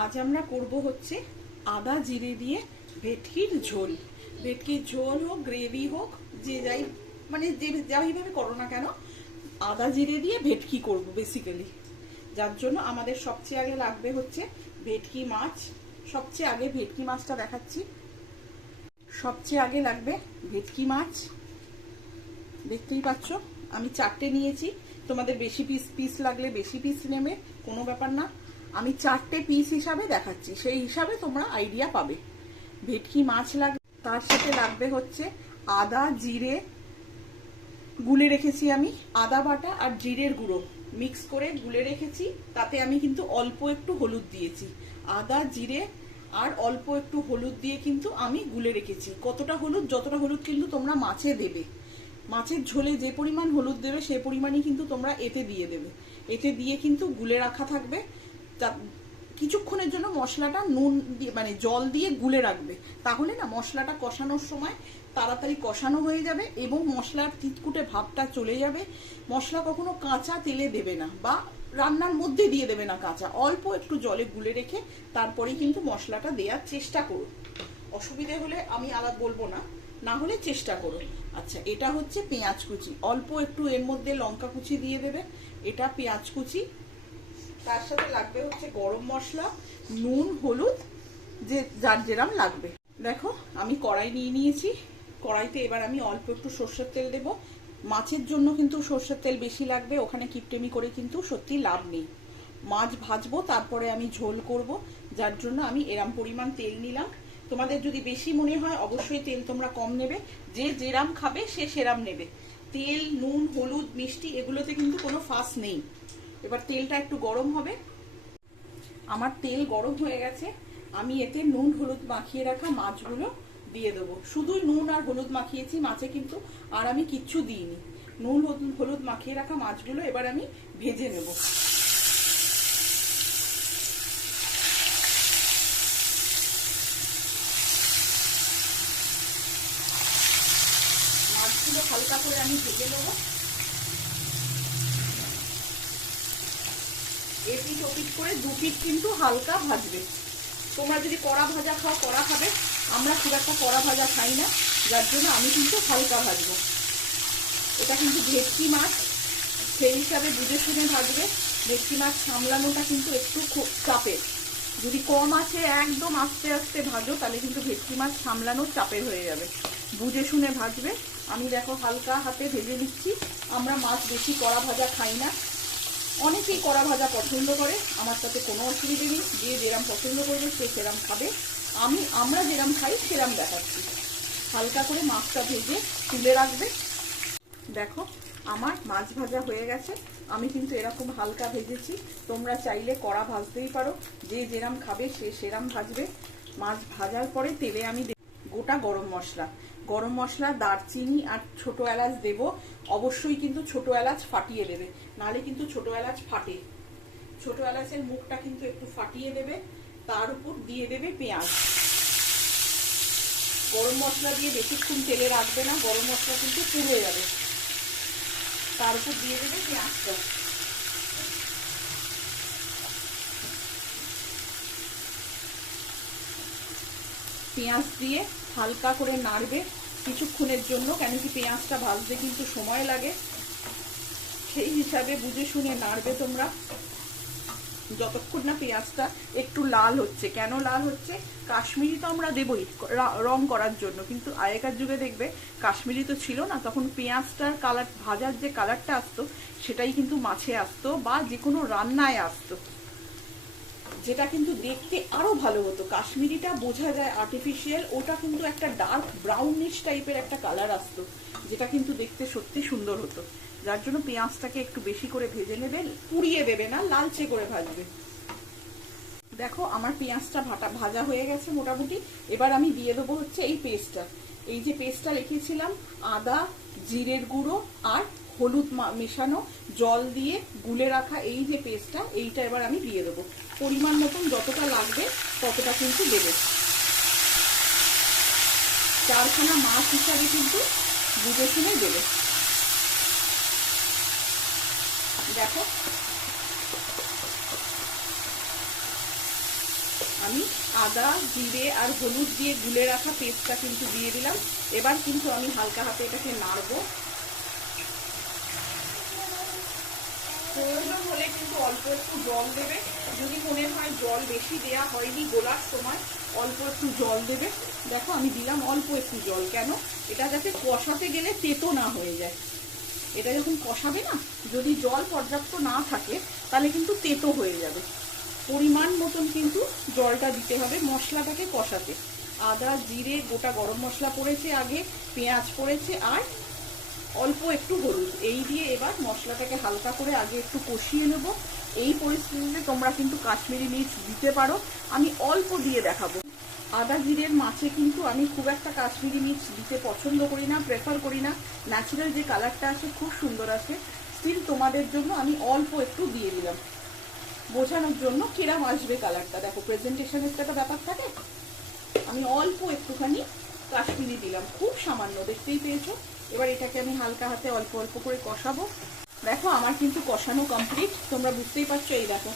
আজ আমরা করব হচ্ছে আদা জিরে দিয়ে ভেটকির ঝোল। ভেটকির ঝোল হোক, গ্রেভি হোক, যে যাই মানে যে যাইভাবে করো না কেন, আদা জিরে দিয়ে ভেটকি করব বেসিক্যালি। যার জন্য আমাদের সবচেয়ে আগে লাগবে হচ্ছে ভেটকি মাছ। সবচেয়ে আগে ভেটকি মাছটা দেখাচ্ছি। সবচেয়ে আগে লাগবে ভেটকি মাছ, দেখতেই পাচ্ছ আমি 4টে নিয়েছি। তোমাদের বেশি পিস লাগলে বেশি পিস নেবে, কোনো ব্যাপার না। আমি 4টে পিস হিসাবে দেখাচ্ছি, সেই হিসাবে তোমরা আইডিয়া পাবে। ভেটকি মাছ লাগবে, তার সাথে লাগবে হচ্ছে আদা জিরে গুলে রেখেছি আমি, আদা বাটা আর জিরের গুঁড়ো মিক্স করে গুলে রেখেছি। তাতে আমি কিন্তু অল্প একটু হলুদ দিয়েছি। আদা জিরে আর অল্প একটু হলুদ দিয়ে কিন্তু আমি গুলে রেখেছি। কতটা হলুদ, যতটা হলুদ কিন্তু তোমরা মাছে দেবে। মাছের ঝোলে যে পরিমাণ হলুদ দেবে সেই পরিমাণই কিন্তু তোমরা এতে দিয়ে দেবে। এতে দিয়ে কিন্তু গুলে রাখা থাকবে। কিছুক্ষণের জন্য মশলাটা নুন দিয়ে মানে জল দিয়ে গুলে রাখবে, তাহলে না মশলাটা কষানোর সময় তাড়াতাড়ি কষানো হয়ে যাবে এবং মশলার তিতকুটে ভাবটা চলে যাবে। মশলা কখনো কাঁচা তেলে দেবে না বা রান্নার মধ্যে দিয়ে দেবে না কাঁচা, অল্প একটু জলে গুলে রেখে তারপরেই কিন্তু মশলাটা দেওয়ার চেষ্টা করো। অসুবিধে হলে আমি আলাদা বলবো না, না হলে চেষ্টা করো। আচ্ছা, এটা হচ্ছে পেঁয়াজ কুচি, অল্প একটু এর মধ্যে লঙ্কা কুচি দিয়ে দেবে। এটা পেঁয়াজ কুচি, তার সাথে লাগবে হচ্ছে গরম মশলা, নুন, হলুদ, যে যার যেরাম লাগবে। দেখো আমি কড়াই নিয়ে নিয়েছি। কড়াইতে এবার আমি অল্প একটু সর্ষের তেল দেব। মাছের জন্য কিন্তু সর্ষের তেল বেশি লাগবে, ওখানে কিপটেমি করে কিন্তু সত্যি লাভ নেই। মাছ ভাজবো তারপরে আমি ঝোল করব, যার জন্য আমি এরম পরিমাণ তেল নিলাম। তোমাদের যদি বেশি মনে হয় অবশ্যই তেল তোমরা কম নেবে, যে যেরাম খাবে সে সেরাম নেবে। তেল, নুন, হলুদ, মিষ্টি এগুলোতে কিন্তু কোনো ফাঁস নেই। এবার তেলটা একটু গরম হবে। আমার তেল গরম হয়ে গেছে, আমি এতে নুন হলুদ মাখিয়ে রাখা মাছগুলো দিয়ে দেবো। শুধু নুন আর হলুদ মাখিয়েছি মাছে, কিন্তু আর আমি কিচ্ছু দিইনি। নুন হলুদ মাখিয়ে রাখা মাছগুলো এবার আমি ভেজে নেব। মাছগুলো হালকা করে আমি ভেজে নেব। এপিট ওপিট করে 2 পিট কিন্তু হালকা ভাজবে। তোমরা যদি কড়া ভাজা খাও কড়া খাবে, আমরা খুব একটা কড়া ভাজা খাই না, যার জন্য আমি কিন্তু হালকা ভাজবো। এটা কিন্তু ভেটকি মাছ, সেই হিসাবে বুঝে শুনে ভাজবে। ভেটকি মাছ সামলানোটা কিন্তু একটু খুব চাপের। যদি কম আছে একদম আস্তে আস্তে ভাজো, তাহলে কিন্তু ভেটকি মাছ সামলানো চাপের হয়ে যাবে। বুঝে শুনে ভাজবে। আমি দেখো হালকা হাতে ভেজে নিচ্ছি। আমরা মাছ বেশি কড়া ভাজা খাই না, অনেকেই কড়া ভাজা পছন্দ করে, আমার তাতে কোনো অসুবিধে নেই। যে যেরাম পছন্দ করবে সে সেরাম খাবে। আমরা যেরাম খাই সেরাম দেখাচ্ছি। হালকা করে মাছটা ভেজে তুলে রাখবে। দেখো আমার মাছ ভাজা হয়ে গেছে। আমি কিন্তু এরকম হালকা ভেজেছি, তোমরা চাইলে কড়া ভাজতেই পারো। যে যেরাম খাবে সে সেরাম ভাজবে। মাছ ভাজার পরে তেলে আমি গোটা গরম মশলা, দারচিনি আর ছোট এলাচ দেব। অবশ্যই কিন্তু ছোট এলাচ ফাটিয়ে দেবে, নাহলে কিন্তু ছোট এলাচ ফাটে। ছোট এলাচের মুখটা কিন্তু একটু ফাটিয়ে দেবে। তার উপর দিয়ে দেবে পেঁয়াজ। গরম মশলা দিয়ে বেশিক্ষণ তেলে রাখবে না, গরম মশলা কিন্তু পুড়ে যাবে। তার উপর দিয়ে দেবে পেঁয়াজটা। পেঁয়াজ দিয়ে হালকা করে নাড়বে কিছুক্ষণের জন্য, কেন কি পেঁয়াজটা ভাজতে কিন্তু সময় লাগে। সেই হিসাবে বুঝে শুনে নাড়বে তোমরা, যতক্ষণ না পেঁয়াজটা একটু লাল হচ্ছে। কেন লাল হচ্ছে? কাশ্মীরি তো আমরা দেবই রং করার জন্য, কিন্তু আগেকার যুগে দেখবে কাশ্মীরি তো ছিল না, তখন পেঁয়াজটার কালার, ভাজার যে কালারটা আসতো সেটাই কিন্তু মাছে আসতো বা যে কোনো রান্নায় আসতো, যেটা কিন্তু দেখতে আরো ভালো হতো। কাশ্মীরিটা বোঝা যায় আর্টিফিশিয়াল, ওটা কিন্তু একটা ডার্ক ব্রাউনিশ টাইপের একটা কালার আসতো, যেটা কিন্তু দেখতে সত্যি সুন্দর হতো। যার জন্য পেঁয়াজটাকে একটু বেশি করে ভেজে নেবে, পুড়িয়ে দেবে না, লালচে করে ভাজবে। দেখো আমার পেঁয়াজটা ভাজা হয়ে গেছে মোটামুটি। এবার আমি দিয়ে দেবো হচ্ছে এই পেস্টটা। এই যে পেস্টটা রেখেছিলাম, আদা জিরের গুঁড়ো আর হলুদ মেশানো জল দিয়ে গুলে রাখা এই যে পেস্টটা, এইটা এবার আমি দিয়ে দেবো। পরিমাণ মতন যতটা লাগবে ততটা কিন্তু দেবে। 4খানা মাছ হিসাবে কিন্তু বুঝে শুনে দেবে। দেখো আমি আদা জিরে আর হলুদ দিয়ে গুলে রাখা পেস্টটা কিন্তু দিয়ে দিলাম। এবার কিন্তু আমি হালকা হাতে এটাকে নাড়বো। প্রয়োজন হলে কিন্তু অল্প একটু জল দেবে, যদি মনে হয় জল বেশি দেয়া হয়নি গোলার সময় অল্প একটু জল দেবে। দেখো আমি দিলাম অল্প একটু জল, কেন? এটা যাতে কষাতে গেলে তেতো না হয়ে যায়। এটা যখন কষাবে না, যদি জল পর্যাপ্ত না থাকে তাহলে কিন্তু তেতো হয়ে যাবে। পরিমাণ মতন কিন্তু জলটা দিতে হবে মশলাটাকে কষাতে। আদা জিরে গোটা গরম মশলা পড়েছে, আগে পেঁয়াজ পড়েছে, আর অল্প একটু হলুদ, এই দিয়ে এবার মশলাটাকে হালকা করে আগে একটু কষিয়ে নেব। এই পরিস্থিতিতে তোমরা কিন্তু কাশ্মীরি মির্চ দিতে পারো, আমি অল্প দিয়ে দেখাবো। আদা জিরের মাছে কিন্তু আমি খুব একটা কাশ্মীরি মির্চ দিতে পছন্দ করি না, প্রেফার করি না। ন্যাচারাল যে কালারটা আসে খুব সুন্দর আসে। স্টিল তোমাদের জন্য আমি অল্প একটু দিয়ে দিলাম, বোঝানোর জন্য কিরম আসবে কালারটা। দেখো প্রেজেন্টেশনের একটা ব্যাপার থাকে, আমি অল্প একটুখানি কাশ্মীরি দিলাম, খুব সামান্য, দেখতেই পেয়েছো। এবার এটাকে আমি হালকা হাতে অল্প অল্প করে কষাবো। দেখো আমার কিন্তু কষানো কমপ্লিট, তোমরা বুঝতেই পারছো। এই দেখো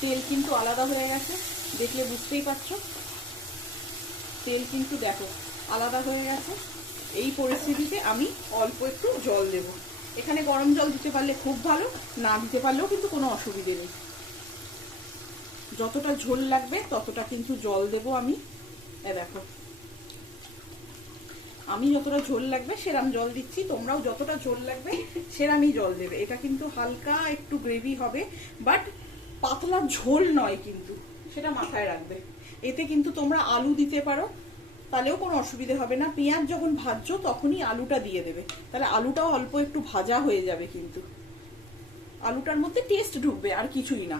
তেল কিন্তু আলাদা হয়ে গেছে, দেখলে বুঝতেই পারছো। তেল কিন্তু দেখো আলাদা হয়ে গেছে। এই পরিস্থিতিতে আমি অল্প একটু জল দেব। এখানে গরম জল দিতে পারলে খুব ভালো, না দিতে পারলেও কিন্তু কোনো অসুবিধে নেই। যতটা ঝোল লাগবে ততটা কিন্তু জল দেব আমি। দেখো আমি যতটা ঝোল লাগবে সেরাম জল দিচ্ছি, তোমরাও যতটা ঝোল লাগবে সেরামই জল দেবে। এটা কিন্তু হালকা একটু গ্রেভি হবে, বাট পাতলা ঝোল নয় কিন্তু, সেটা মাথায় রাখবে। এতে কিন্তু তোমরা আলু দিতে পারো, তাহলেও কোনো অসুবিধে হবে না। পেঁয়াজ যখন ভাজছো তখনই আলুটা দিয়ে দেবে, তাহলে আলুটাও অল্প একটু ভাজা হয়ে যাবে, কিন্তু আলুটার মধ্যে টেস্ট ঢুকবে, আর কিছুই না।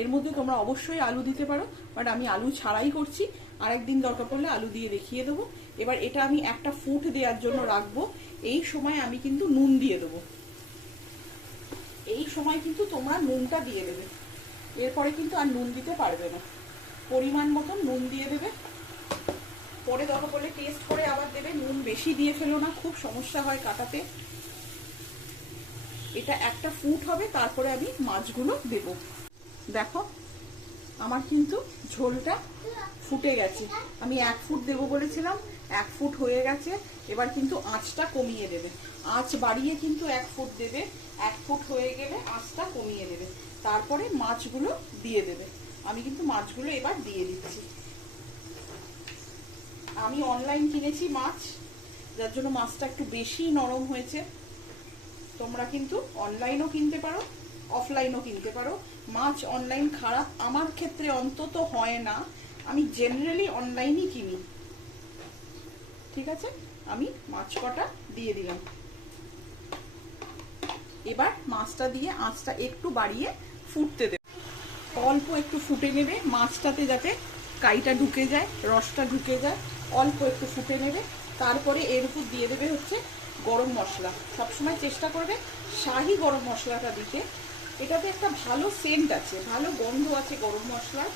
এর মধ্যে তোমরা অবশ্যই আলু দিতে পারো, বাট আমি আলু ছাড়াই করছি। আরেকদিন দরকার পড়লে আলু দিয়ে দেখিয়ে দেবো। এবার এটা আমি একটা ফুট দেওয়ার জন্য রাখবো। এই সময় আমি কিন্তু নুন দিয়ে দেবো, এই সময় কিন্তু তোমরা নুনটা দিয়ে দেবে। এরপরে কিন্তু আর নুন দিতে পারবে না, পরিমাণ মতন নুন দিয়ে দেবে। পরে দরকার পড়লে টেস্ট করে আবার দেবে, নুন বেশি দিয়ে ফেলো না, খুব সমস্যা হয় কাটাতে। এটা একটা ফুট হবে, তারপরে আমি মাছগুলো দেব। দেখো আমার কিন্তু ঝোলটা ফুটে গেছে। আমি 1 ফুট দেবো বলেছিলাম, 1 ফুট হয়ে গেছে। এবার কিন্তু আঁচটা কমিয়ে দেবে, আঁচ বাড়িয়ে কিন্তু 1 ফুট দেবে। 1 ফুট হয়ে গেলে আঁচটা কমিয়ে দেবে, তারপরে মাছগুলো দিয়ে দেবে। আমি কিন্তু মাছগুলো এবার দিয়ে দিচ্ছি। আমি অনলাইন কিনেছি মাছ, যার জন্য মাছটা একটু বেশি নরম হয়েছে। তোমরা কিন্তু অনলাইনও কিনতে পারো, অফলাইনও কিনতে পারো। মাছ অনলাইন খারাপ আমার ক্ষেত্রে অন্তত হয় না, আমি জেনারেলি অনলাইনই কিনি। ঠিক আছে, আমি মাছ কটা দিয়ে দিলাম। এবার মাছটা দিয়ে আঁচটা একটু বাড়িয়ে ফুটতে দেবে, অল্প একটু ফুটে নেবে, মাছটাতে যাতে কাইটা ঢুকে যায়, রসটা ঢুকে যায়। অল্প একটু ফুটে নেবে, তারপরে এর উপর দিয়ে দেবে হচ্ছে গরম মশলা। সবসময় চেষ্টা করবে শাহি গরম মশলাটা দিতে, এটাতে একটা ভালো সেন্ট আছে, ভালো গন্ধ আছে গরম মশলার,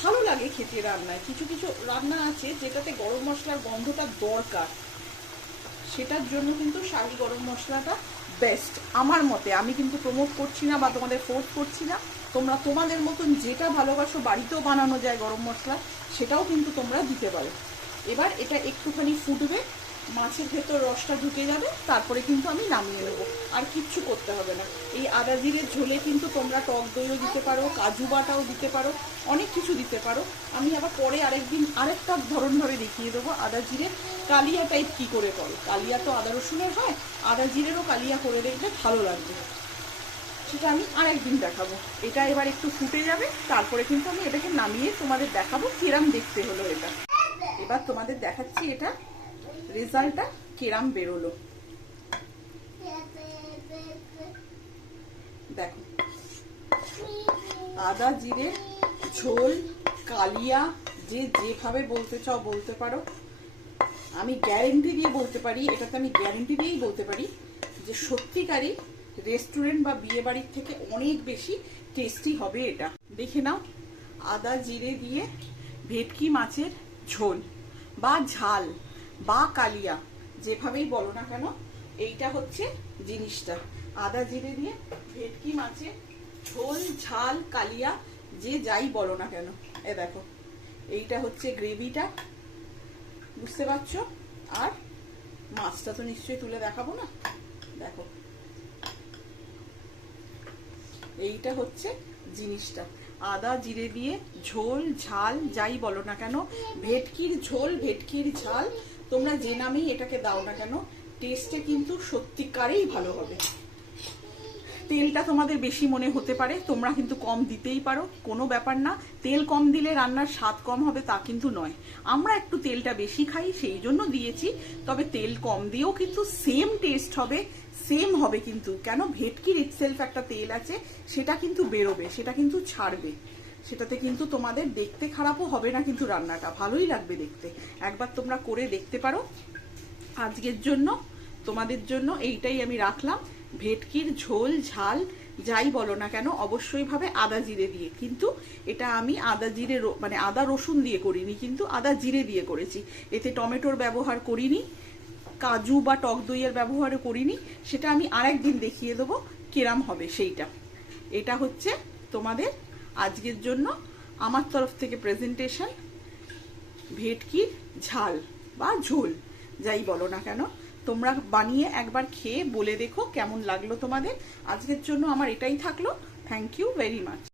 ভালো লাগে খেতে রান্নায়। কিছু কিছু রান্না আছে যেটাতে গরম মশলার গন্ধটা দরকার, সেটার জন্য কিন্তু শাহি গরম মশলাটা বেস্ট আমার মতে। আমি কিন্তু প্রমোট করছি না বা তোমাদের ফোর্স করছি না, তোমরা তোমাদের মতন যেটা ভালোবাসো, বাড়িতেও বানানো যায় গরম মশলা, সেটাও কিন্তু তোমরা দিতে পারো। এবার এটা একটুখানি ফুটবে, মাছের ভেতর রসটা ঢুকে যাবে, তারপরে কিন্তু আমি নামিয়ে নেবো। আর কিচ্ছু করতে হবে না। এই আদা জিরের ঝোলে কিন্তু তোমরা টক দইও দিতে পারো, কাজু বাটাও দিতে পারো, অনেক কিছু দিতে পারো। আমি আবার পরে আরেকদিন আরেকটা ধরনভাবে দেখিয়ে দেবো আদা জিরে কালিয়া টাইপ কি করে করে। কালিয়া তো আদা রসুনের হয়, আদা জিরেরও কালিয়া করে দেখবে, ভালো লাগবে। সেটা আমি আরেকদিন দেখাবো। এটা এবার একটু ফুটে যাবে, তারপরে কিন্তু আমি এটাকে নামিয়ে তোমাদের দেখাবো কিরাম দেখতে হলো এটা। এবার তোমাদের দেখাচ্ছি এটা রেজাল্টটা কিরাম বেরোলো। দেখো আদা জিরে ঝোল কালিয়া, যে যেভাবে বলতে চাও বলতে পারো। আমি গ্যারেন্টি দিয়ে বলতে পারি, এটাতে আমি গ্যারেন্টি দিয়েই বলতে পারি যে সত্যিকারই রেস্টুরেন্ট বা বিয়ে বাড়ির থেকে অনেক বেশি টেস্টি হবে এটা। দেখে নাও, আদা জিরে দিয়ে ভেটকি মাছের ঝোল বা ঝাল বা কালিয়া, যেভাবেই বলো না কেন, এইটা হচ্ছে জিনিসটা। আদা জিরে দিয়ে ভেটকি মাছের ঝোল ঝাল কালিয়া, যে যাই বলো না কেন। দেখো এইটা হচ্ছে গ্রেভিটা, বুঝতে পারছো? আর মাছটা তো নিশ্চয়ই তুলে দেখাবো না, দেখো এইটা হচ্ছে জিনিসটা। আদা জিরে দিয়ে ঝোল ঝাল যাই বলো না কেন, ভেটকির ঝোল ভেটকির ঝাল তোমরা যে নামেই এটাকে দাও না কেন, টেস্টে কিন্তু সত্যিকারেই ভালো হবে। তেলটা তোমাদের বেশি মনে হতে পারে, তোমরা কিন্তু কম দিতেই পারো, কোনো ব্যাপার না। তেল কম দিলে রান্নার স্বাদ কম হবে তা কিন্তু নয়। আমরা একটু তেলটা বেশি খাই সেই জন্য দিয়েছি, তবে তেল কম দিয়েও কিন্তু সেম টেস্ট হবে, সেম হবে কিন্তু। কেন, ভেটকির ইটসেলফ একটা তেল আছে, সেটা কিন্তু বেরোবে, সেটা কিন্তু ছাড়বে, সেটাতে কিন্তু তোমাদের দেখতে খারাপও হবে না, কিন্তু রান্নাটা ভালোই লাগবে দেখতে। একবার তোমরা করে দেখতে পারো। আজকের জন্য তোমাদের জন্য এইটাই আমি রাখলাম, ভেটকির ঝোল ঝাল যাই বলো না কেন অবশ্যই ভাবে আদা জিরে দিয়ে। কিন্তু এটা আমি আদা জিরে মানে আদা রসুন দিয়ে করিনি, কিন্তু আদা জিরে দিয়ে করেছি। এতে টমেটোর ব্যবহার করিনি, কাজু বা টক দইয়ের ব্যবহারও করিনি, সেটা আমি আরেকদিন দেখিয়ে দেবো কিরাম হবে সেইটা। এটা হচ্ছে তোমাদের আজকের জন্য আমার তরফ থেকে প্রেজেন্টেশন ভেটকির ঝাল বা ঝোল যাই বলো না কেন। তোমরা বানিয়ে একবার খেয়ে বলে দেখো কেমন লাগলো তোমাদের। আজকের জন্য আমার এটাই থাকলো। Thank you very much.